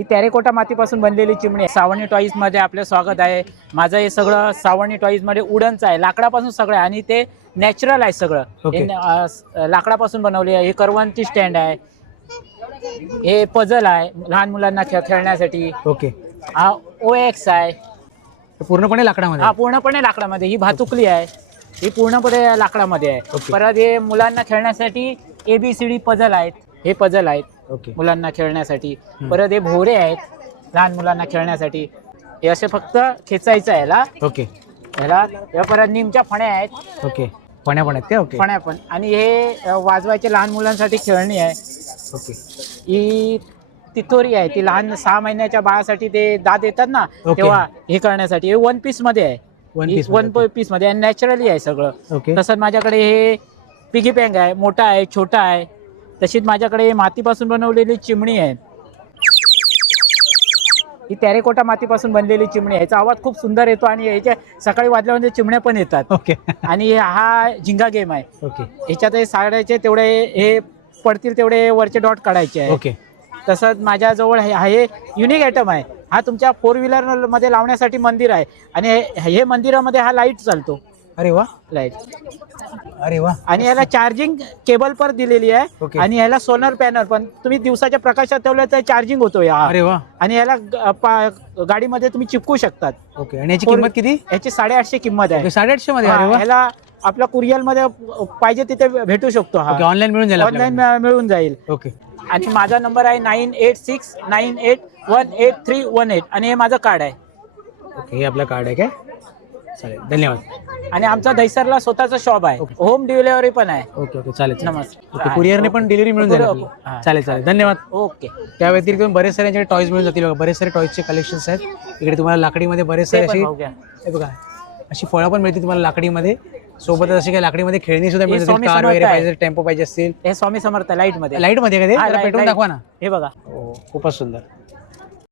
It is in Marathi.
ही टेरेकोटा मातीपासून बनलेली चिमणी आहे। सावणी टॉईज मध्ये आपलं स्वागत आहे। माझं हे सगळं सावणी टॉईज मध्ये वुडनचं आहे, लाकडापासून सगळं आहे आणि ते नॅचरल आहे सगळं। लाकडापासून बनवले आहे। हे करवंती स्टँड आहे, हे पझल आहे लहान मुलांना खेळण्यासाठी। ओके, हा OX आहे, पूर्णपणे लाकडामध्ये। हा पूर्णपणे लाकडामध्ये। ही भातुकली आहे, ही पूर्णपणे लाकडामध्ये आहे। परत हे मुलांना खेळण्यासाठी ABCD पझल आहेत, हे पझल आहेत ओके, मुलांना खेळण्यासाठी। परत हे भोरे आहेत लहान मुलांना खेळण्यासाठी। हे असे फक्त खेचायचं आहे याला, ओके, ह्याला या परत निमच्या फण्या आहेत, ओके, फण्या पण आहेत ते। ओके, फण्या पण। आणि हे वाजवायचे लहान मुलांसाठी खेळणी आहे। ओके, ही तिथोरी आहे, ती लहान 6 महिन्याच्या बाळासाठी ते दात येतात ना तेव्हा हे करण्यासाठी। हे 1 पीस मध्ये आहे, वन पीस मध्ये नॅचरली आहे सगळं। ओके, तसंच माझ्याकडे हे पिगी बँक आहे, मोठा आहे छोटा आहे। तशीच माझ्याकडे मातीपासून बनवलेली चिमणी आहे, ही टेरेकोटा मातीपासून बनलेली चिमणी आहे। याचा आवाज खूप सुंदर येतो आणि याच्या सकाळी वाजल्यावर चिमण्या पण येतात। ओके, आणि हा झिंगा गेम आहे। ओके, ह्याच्यात हे साड्याचे तेवढे हे पडतील तेवढे वरचे डॉट काढायचे आहे। ओके, तसंच माझ्याजवळ हे युनिक आयटम आहे, हा तुमच्या 4 व्हीलर मध्ये लावण्यासाठी मंदिर आहे। आणि हे मंदिरामध्ये हा लाईट चालतो। अरे वा, लाईट, अरे वा। आणि याला चार्जिंग केबल पण दिलेली आहे। ओके, आणि याला सोलर पॅनल पण, तुम्ही दिवसाच्या प्रकाशात ठेवलं तर चार्जिंग होतो या। अरे वा। आणि याला गाडीमध्ये तुम्ही चिपकू शकतात। ओके, आणि याची किंमत किती? याची 850 किंमत आहे। 850 मध्ये? अरे वा। ह्याला आपल्या कुरिअर मध्ये पाहिजे तिथे भेटू शकतो हा। ओके, ऑनलाईन मिळून जाईल? ऑनलाईन मिळून जाईल। ओके, आणि माझा नंबर आहे 9869818318 आणि हे माझं कार्ड आहे। ओके, हे आपलं कार्ड आहे काय? चालेल, धन्यवाद। आणि आमचा दहिसरला स्वतःचा शॉप आहे, होम डिलिव्हरी पण आहे। ओके, ओके, चालेल। नमस्कार। ओके, कुरिअरने पण डिलिव्हरी मिळून जाईल आपल्याला? चालेल चालेल, धन्यवाद। ओके। त्या व्यतिरिक्त बरेच सारे यांच्याकडे टॉयज मिळून जातील बघा, बरेच सारे टॉयजचे कलेक्शन्स आहेत इकडे तुम्हाला। लाकडीमध्ये बरेच सारे अशी, हे बघा अशी फळं पण मिळतील तुम्हाला लाकडीमध्ये। सोबतच अशी काही लाकडीमध्ये खेळणी सुद्धा मिळतील, कार वगैरे पाहिजे, टेम्पो पाहिजे असतील। हे स्वामी समर्थ लाईट मध्ये, लाईट मध्ये का ते? हा, जरा पेटवून लाईट. दाखवा ना। हे बघा, खूपच सुंदर।